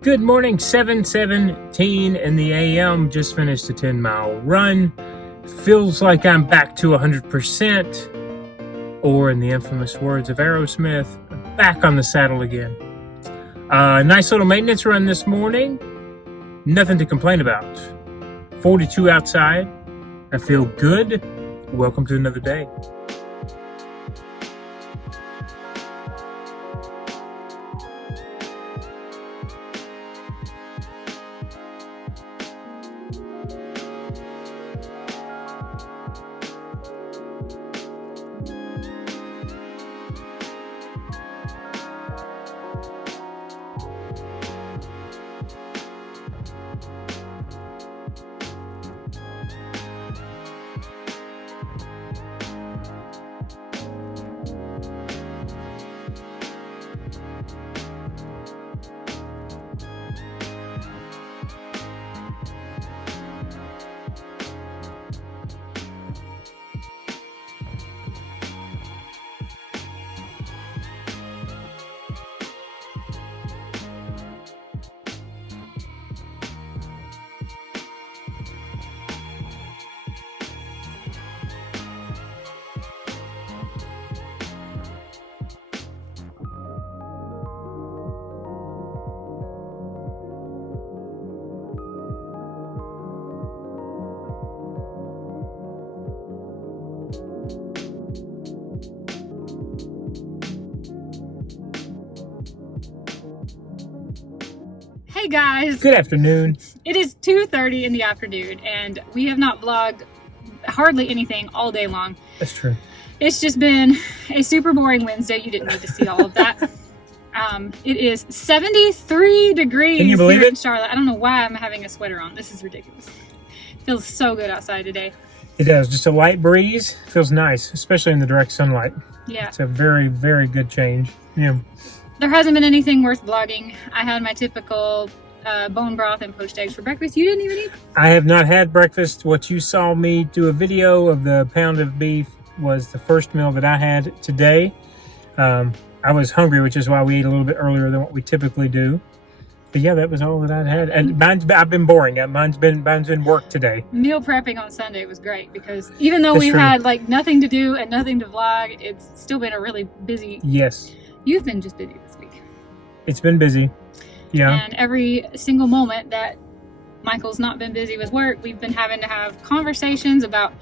Good morning, 7:17 in the AM. Just finished a 10-mile run. Feels like I'm back to 100%, or in the infamous words of Aerosmith, back on the saddle again. Nice little maintenance run this morning. Nothing to complain about. 42 outside. I feel good. Welcome to another day. Hey guys, Good afternoon. it is 2:30 in the afternoon and we have not vlogged hardly anything all day long. That's true. It's just been a super boring Wednesday. You didn't need to see all of that. It is 73 degrees Can you believe here it? in Charlotte. I don't know why I'm having a sweater on. This is ridiculous. Feels so good outside today. It does. Just a light breeze. Feels nice, especially in the direct sunlight. Yeah. It's a very, very good change. Yeah. There hasn't been anything worth vlogging. I had my typical bone broth and poached eggs for breakfast. You didn't even eat? I have not had breakfast. What you saw me do a video of the pound of beef was the first meal that I had today. I was hungry, which is why we ate a little bit earlier than what we typically do. But yeah, that was all that I'd had. And I've been boring. Mine's been work today. Meal prepping on Sunday was great because even though That's we've true. had like nothing to do and nothing to vlog, it's still been a really busy. Yes, You've been just busy this week. it's been busy. Yeah. And every single moment that Michael's not been busy with work, we've been having to have conversations about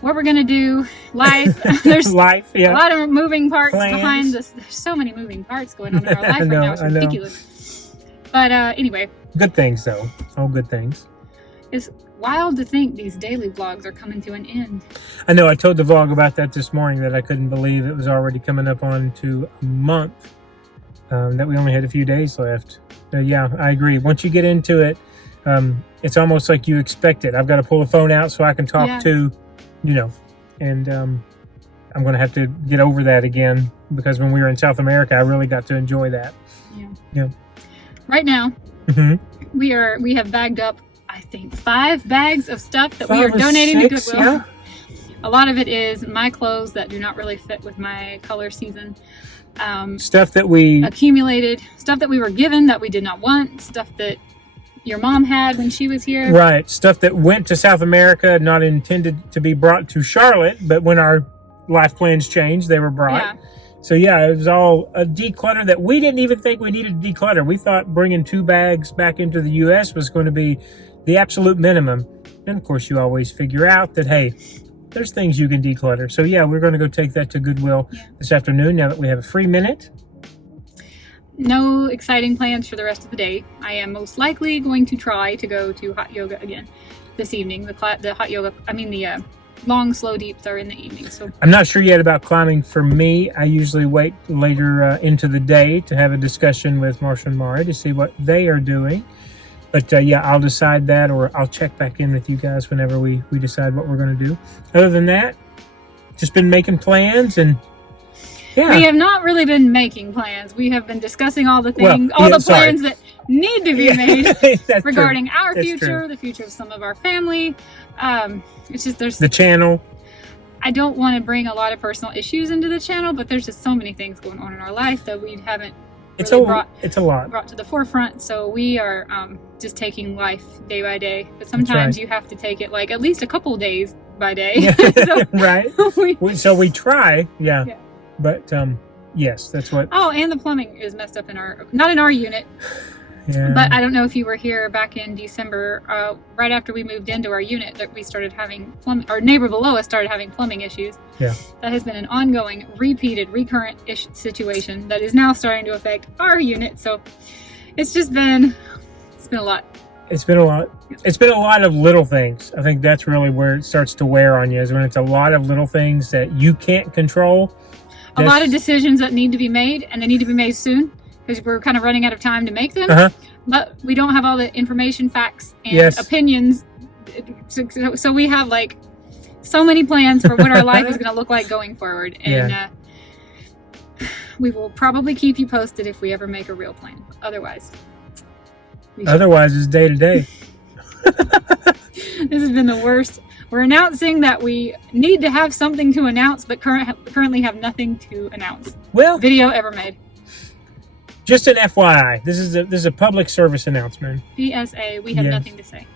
what we're gonna do, life. There's Life, a yeah. lot of moving parts Plans. behind this. There's so many moving parts going on in our life I right know, now. It's I know. ridiculous. But anyway, Good things, though. All good things. it's wild to think these daily vlogs are coming to an end. I know I told the vlog about that this morning, that I couldn't believe it was already coming up on to a month, that we only had a few days left. Yeah, I agree. Once you get into it, it's almost like you expect it. I've got to pull the phone out so I can talk Yeah. to, and I'm going to have to get over that again, because when we were in South America, I really got to enjoy that. Yeah. Right now, hmm we have bagged up, I think, 5 bags of stuff that we 5 are or donating to 6, Goodwill. yeah. A lot of it is my clothes that do not really fit with my color season. Stuff that we Accumulated stuff that we were given that we did not want, stuff that your mom had when she was here. Right, stuff that went to South America, not intended to be brought to Charlotte, but when our life plans changed, they were brought. Yeah. So yeah, it was all a declutter that we didn't even think we needed to declutter. We thought bringing 2 bags back into the U.S. was going to be the absolute minimum. And of course, you always figure out that, hey, there's things you can declutter. So yeah, we're going to go take that to Goodwill this afternoon, now that we have a free minute. No exciting plans for the rest of the day. I am most likely going to try to go to hot yoga again this evening. The hot yoga, the long, slow deeps are in the evening. So I'm not sure yet about climbing for me. I usually wait later into the day to have a discussion with Marshall and Mari to see what they are doing. But yeah, I'll decide that, or I'll check back in with you guys whenever we decide what we're going to do. Other than that, just been making plans, and yeah. we have not really been making plans. We have been discussing all the things, Well, yeah, plans that need to be made That's regarding true. our That's future, true. the future of some of our family. It's just there's The channel. I don't want to bring a lot of personal issues into the channel, but there's just so many things going on in our life that we haven't It's really a lot. brought to the forefront. So we are just taking life day by day. But sometimes right. you have to take it like at least a couple days by day. Yeah. So Right. So we try, yeah. But yes, that's what. Oh, and the plumbing is messed up not in our unit. Yeah. But I don't know if you were here back in December, right after we moved into our unit, that we started having our neighbor below us started having plumbing issues. Yeah. That has been an ongoing, recurrent situation that is now starting to affect our unit. So it's been a lot. It's been a lot. It's been a lot of little things. I think that's really where it starts to wear on you, is when it's a lot of little things that you can't control. A lot of decisions that need to be made, and they need to be made soon, because we're kind of running out of time to make them. Uh-huh. But we don't have all the information, facts, and opinions. So we have like so many plans for what our life is going to look like going forward. And we will probably keep you posted if we ever make a real plan. Otherwise it's day to day. This has been the worst. We're announcing that we need to have something to announce, but currently have nothing to announce. Well, video ever made. Just an FYI, this is a public service announcement. PSA, we have nothing to say.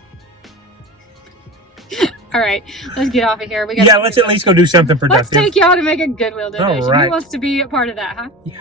All right, let's get off of here. Let's at least go do something productive. Let's take y'all to make a Goodwill donation. All right. Who wants to be a part of that, huh? Yeah.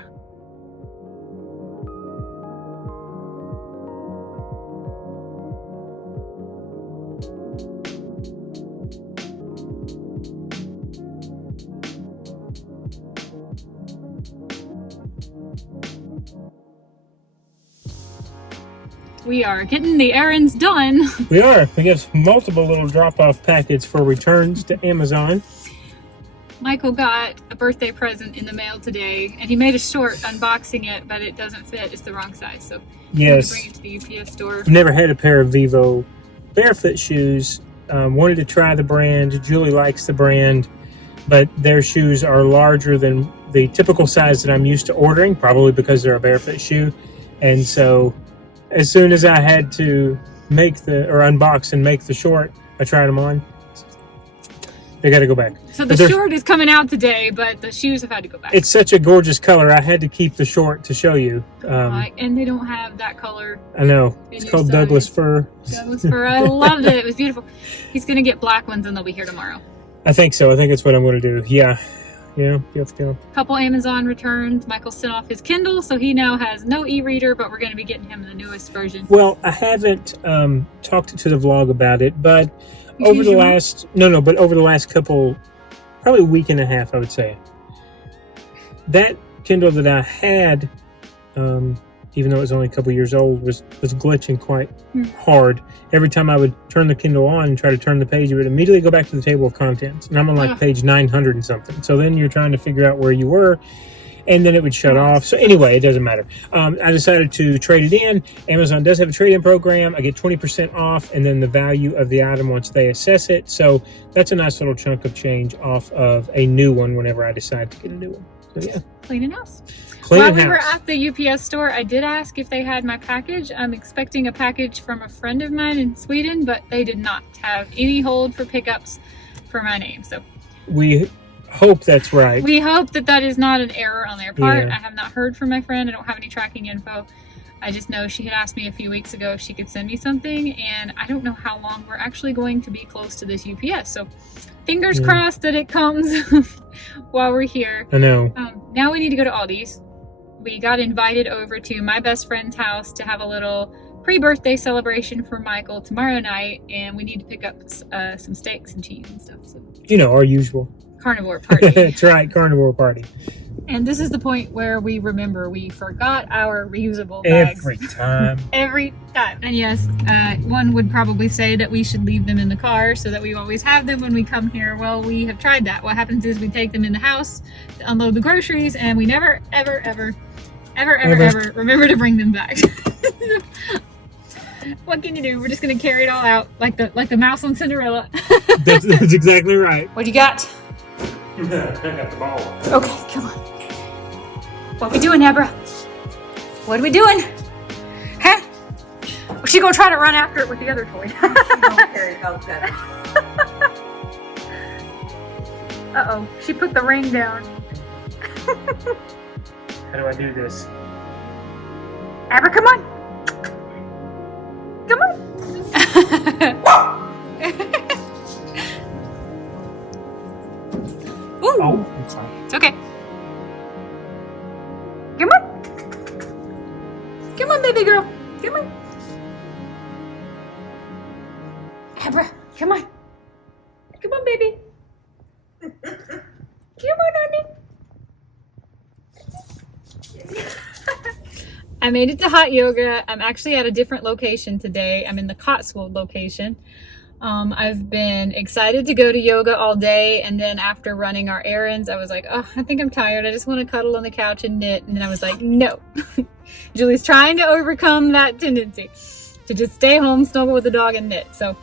We are getting the errands done. We are. We get multiple little drop-off packets for returns to Amazon. Michael got a birthday present in the mail today, and he made a short unboxing it, but it doesn't fit. It's the wrong size, so yes, bring it to the UPS store. I've never had a pair of Vivo barefoot shoes. Wanted to try the brand. Julie likes the brand, but their shoes are larger than the typical size that I'm used to ordering, probably because they're a barefoot shoe. And so as soon as I had to unbox and make the short, I tried them on. They got to go back. So the short is coming out today, but the shoes have had to go back. It's such a gorgeous color. I had to keep the short to show you. And they don't have that color. I know. It's called size. Douglas fir. Douglas fir. I loved it. It was beautiful. He's going to get black ones, and they'll be here tomorrow. I think so. I think that's what I'm going to do. Yeah. Yeah, let's go. Couple Amazon returns. Michael sent off his Kindle, so he now has no e-reader, but we're going to be getting him the newest version. Well, I haven't talked to the vlog about it, but over the last couple, probably a week and a half, I would say, that Kindle that I had, even though it was only a couple years old, was glitching quite hard. Every time I would turn the Kindle on and try to turn the page, it would immediately go back to the table of contents. And I'm on like page 900 and something. So then you're trying to figure out where you were, and then it would shut off. So anyway, it doesn't matter. I decided to trade it in. Amazon does have a trade-in program. I get 20% off, and then the value of the item once they assess it. So that's a nice little chunk of change off of a new one whenever I decide to get a new one. So yeah. Cleaning house. Cleaning While we house. were at the UPS store, I did ask if they had my package. I'm expecting a package from a friend of mine in Sweden, but they did not have any hold for pickups for my name. So we hope that's right. We hope that is not an error on their part. Yeah. I have not heard from my friend. I don't have any tracking info. I just know she had asked me a few weeks ago if she could send me something, and I don't know how long we're actually going to be close to this UPS. So fingers crossed that it comes while we're here. I know. Now we need to go to Aldi's. We got invited over to my best friend's house to have a little pre-birthday celebration for Michael tomorrow night, and we need to pick up some steaks and cheese and stuff. So, our usual carnivore party. That's right, carnivore party. And this is the point where we remember we forgot our reusable bags. Every time. Every time. And yes, one would probably say that we should leave them in the car so that we always have them when we come here. Well, we have tried that. What happens is we take them in the house to unload the groceries, and we never, ever remember to bring them back. What can you do? We're just gonna carry it all out like the mouse on Cinderella. That's exactly right. What do you got? I got the ball. Okay, come on. What we doing, Abra? What are we doing? Huh? Well, she gonna try to run after it with the other toy. Uh-oh, she put the ring down. How do I do this? Abra, come on. Come on. Ooh. Oh, I'm sorry. It's okay. Come on. Come on, baby girl. Come on. Abra, come on. Come on, baby. Come on, honey. I made it to hot yoga. I'm actually at a different location today. I'm in the Cotswold location. I've been excited to go to yoga all day, and then after running our errands, I was like, oh, I think I'm tired. I just want to cuddle on the couch and knit. And then I was like, no. Julie's trying to overcome that tendency to just stay home, snuggle with the dog, and knit. So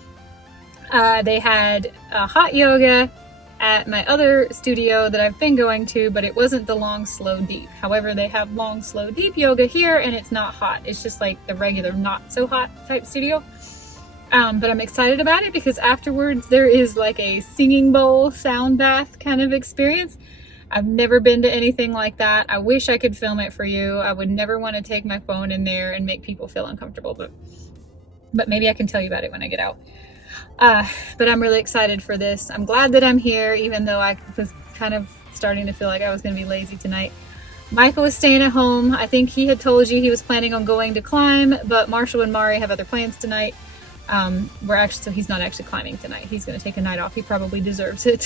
they had hot yoga at my other studio that I've been going to, but it wasn't the long, slow, deep. However, they have long, slow, deep yoga here, and it's not hot. It's just like the regular, not so hot type studio. But I'm excited about it because afterwards there is like a singing bowl sound bath kind of experience. I've never been to anything like that. I wish I could film it for you. I would never want to take my phone in there and make people feel uncomfortable, but maybe I can tell you about it when I get out. But I'm really excited for this. I'm glad that I'm here, even though I was kind of starting to feel like I was going to be lazy tonight. Michael is staying at home. I think he had told you he was planning on going to climb, but Marshall and Mari have other plans tonight. So he's not actually climbing tonight. He's going to take a night off. He probably deserves it.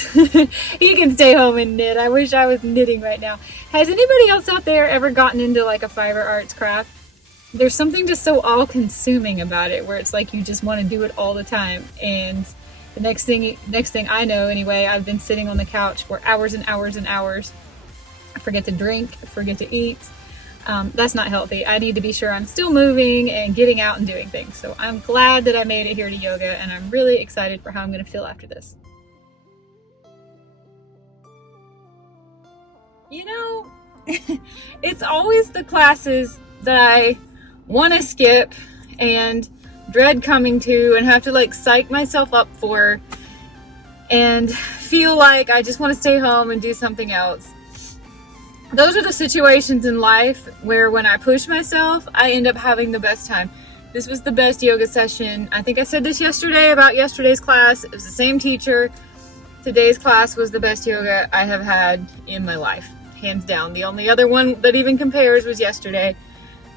He can stay home and knit. I wish I was knitting right now. Has anybody else out there ever gotten into like a fiber arts craft? There's something just so all-consuming about it, where it's like you just want to do it all the time. And the next thing I know, anyway, I've been sitting on the couch for hours and hours and hours. I forget to drink, I forget to eat. That's not healthy. I need to be sure I'm still moving and getting out and doing things. So I'm glad that I made it here to yoga, and I'm really excited for how I'm going to feel after this. You know, it's always the classes that I want to skip and dread coming to and have to like psych myself up for and feel like I just want to stay home and do something else. Those are the situations in life where when I push myself, I end up having the best time. This was the best yoga session. I think I said this yesterday about yesterday's class. It was the same teacher. Today's class was the best yoga I have had in my life, hands down. The only other one that even compares was yesterday.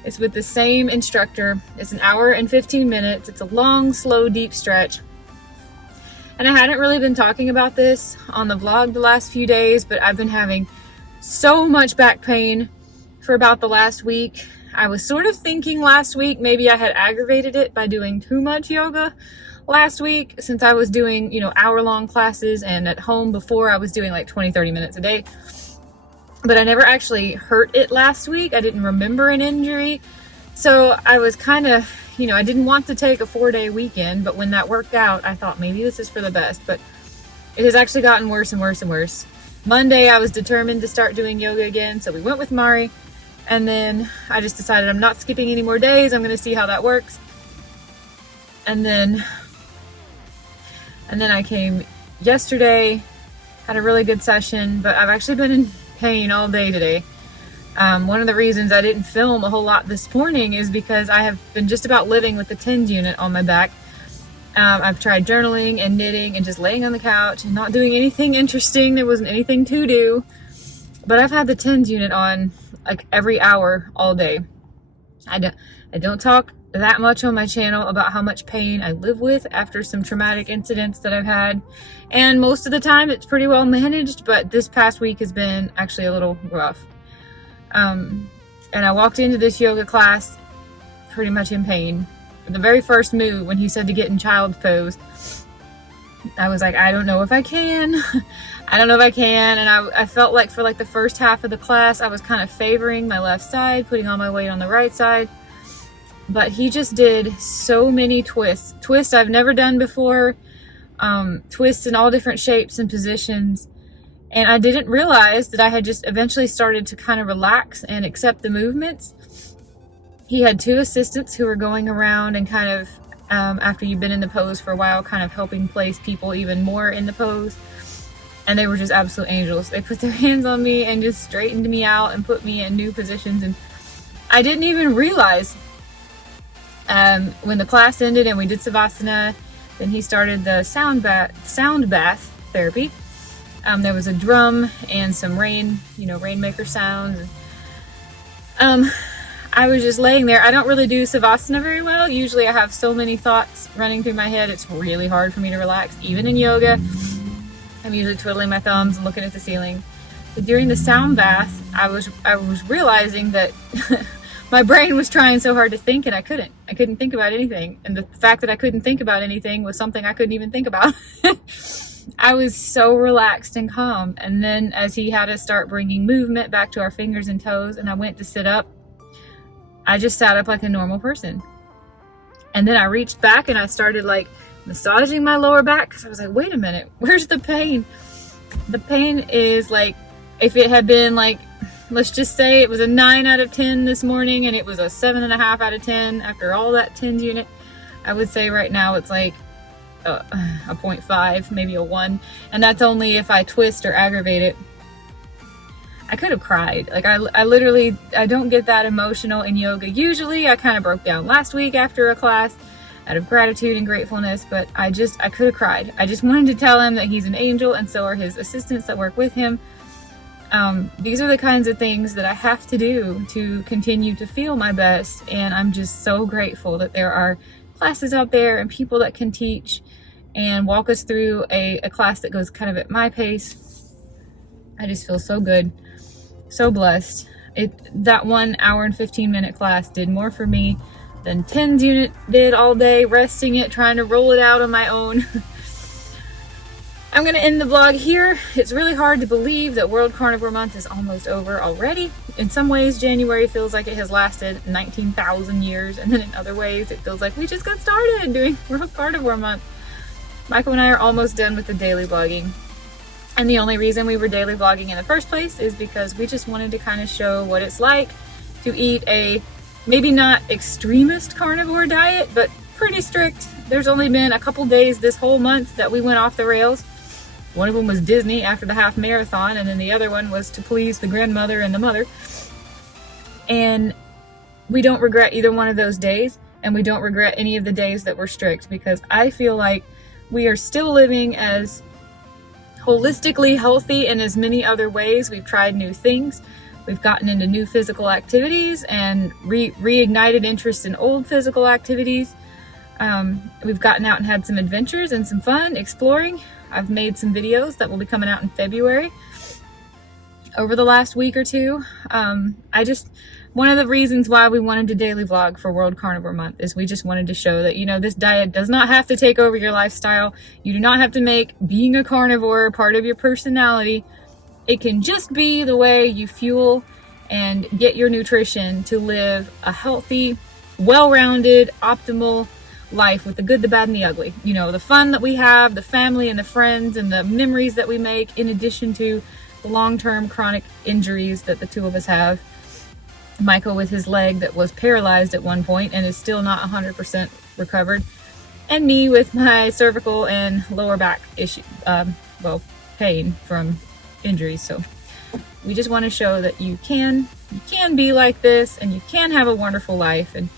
It's with the same instructor. It's an hour and 15 minutes. It's a long, slow, deep stretch. And I hadn't really been talking about this on the vlog the last few days, but I've been having so much back pain for about the last week. I was sort of thinking last week maybe I had aggravated it by doing too much yoga last week, since I was doing, hour-long classes, and at home before I was doing like 20-30 minutes a day. But I never actually hurt it last week. I didn't remember an injury. So I was kind of, I didn't want to take a 4-day weekend, but when that worked out, I thought maybe this is for the best. But it has actually gotten worse and worse and worse. Monday, I was determined to start doing yoga again, so we went with Mari. And then I just decided I'm not skipping any more days. I'm going to see how that works. And then I came yesterday, had a really good session, but I've actually been in pain all day today. One of the reasons I didn't film a whole lot this morning is because I have been just about living with the TENS unit on my back. I've tried journaling and knitting and just laying on the couch and not doing anything interesting. There wasn't anything to do. But I've had the TENS unit on like every hour all day. I don't talk that much on my channel about how much pain I live with after some traumatic incidents that I've had. And most of the time it's pretty well managed, but this past week has been actually a little rough. And I walked into this yoga class pretty much in pain. The very first move, when he said to get in child's pose, I was like, I don't know if I can. I don't know if I can. And I felt like for like the first half of the class, I was kind of favoring my left side, putting all my weight on the right side. But he just did so many twists I've never done before, twists in all different shapes and positions. And I didn't realize that I had just eventually started to kind of relax and accept the movements. He had 2 assistants who were going around and kind of, after you've been in the pose for a while, kind of helping place people even more in the pose. And they were just absolute angels. They put their hands on me and just straightened me out and put me in new positions. And I didn't even realize when the class ended and we did Savasana, then he started the sound bath therapy. There was a drum and some rain, rainmaker sounds. I was just laying there. I don't really do Savasana very well. Usually I have so many thoughts running through my head. It's really hard for me to relax. Even in yoga, I'm usually twiddling my thumbs and looking at the ceiling. But during the sound bath, I was realizing that my brain was trying so hard to think, and I couldn't think about anything. And the fact that I couldn't think about anything was something I couldn't even think about. I was so relaxed and calm. And then as he had us start bringing movement back to our fingers and toes, and I went to sit up, I just sat up like a normal person. And then I reached back and I started like massaging my lower back, because I was like, wait a minute, where's the pain? The pain is like, if it had been like, let's just say it was a 9 out of 10 this morning and it was a 7.5 out of 10 after all that TENS unit, I would say right now it's like a 0.5, maybe a 1. And that's only if I twist or aggravate it. I could have cried. Like I literally, I don't get that emotional in yoga. Usually I kind of broke down last week after a class out of gratitude and gratefulness, but I could have cried. I just wanted to tell him that he's an angel, and so are his assistants that work with him. These are the kinds of things that I have to do to continue to feel my best, and I'm just so grateful that there are classes out there and people that can teach and walk us through a class that goes kind of at my pace. I just feel so good, so blessed. That 1 hour and 15-minute class did more for me than TENS unit did all day, resting it, trying to roll it out on my own. I'm going to end the vlog here. It's really hard to believe that World Carnivore Month is almost over already. In some ways, January feels like it has lasted 19,000 years, and then in other ways, it feels like we just got started doing World Carnivore Month. Michael and I are almost done with the daily vlogging. And the only reason we were daily vlogging in the first place is because we just wanted to kind of show what it's like to eat a maybe not extremist carnivore diet, but pretty strict. There's only been a couple days this whole month that we went off the rails. One of them was Disney after the half marathon, and then the other one was to please the grandmother and the mother. And we don't regret either one of those days, and we don't regret any of the days that were strict, because I feel like we are still living as holistically healthy in as many other ways. We've tried new things. We've gotten into new physical activities and reignited interest in old physical activities. We've gotten out and had some adventures and some fun exploring. I've made some videos that will be coming out in February. Over the last week or two, one of the reasons why we wanted to daily vlog for World Carnivore Month is we just wanted to show that, this diet does not have to take over your lifestyle. You do not have to make being a carnivore part of your personality. It can just be the way you fuel and get your nutrition to live a healthy, well-rounded, optimal life with the good, the bad, and the ugly. The fun that we have, the family and the friends and the memories that we make, in addition to the long-term chronic injuries that the two of us have. Michael with his leg that was paralyzed at one point and is still not 100% recovered. And me with my cervical and lower back issue, pain from injuries. So we just want to show that you can be like this, and you can have a wonderful life, and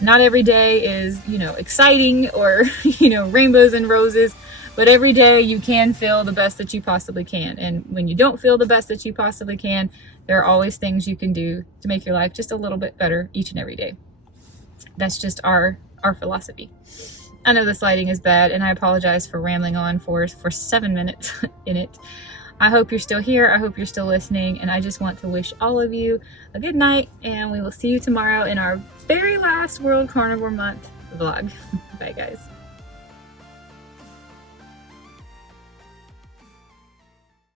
not every day is exciting or rainbows and roses, but every day you can feel the best that you possibly can. And when you don't feel the best that you possibly can, there are always things you can do to make your life just a little bit better each and every day. That's just our philosophy. I know this lighting is bad, and I apologize for rambling on for 7 minutes in it. I hope you're still here. I hope you're still listening. And I just want to wish all of you a good night. And we will see you tomorrow in our very last World Carnivore Month vlog. Bye, guys.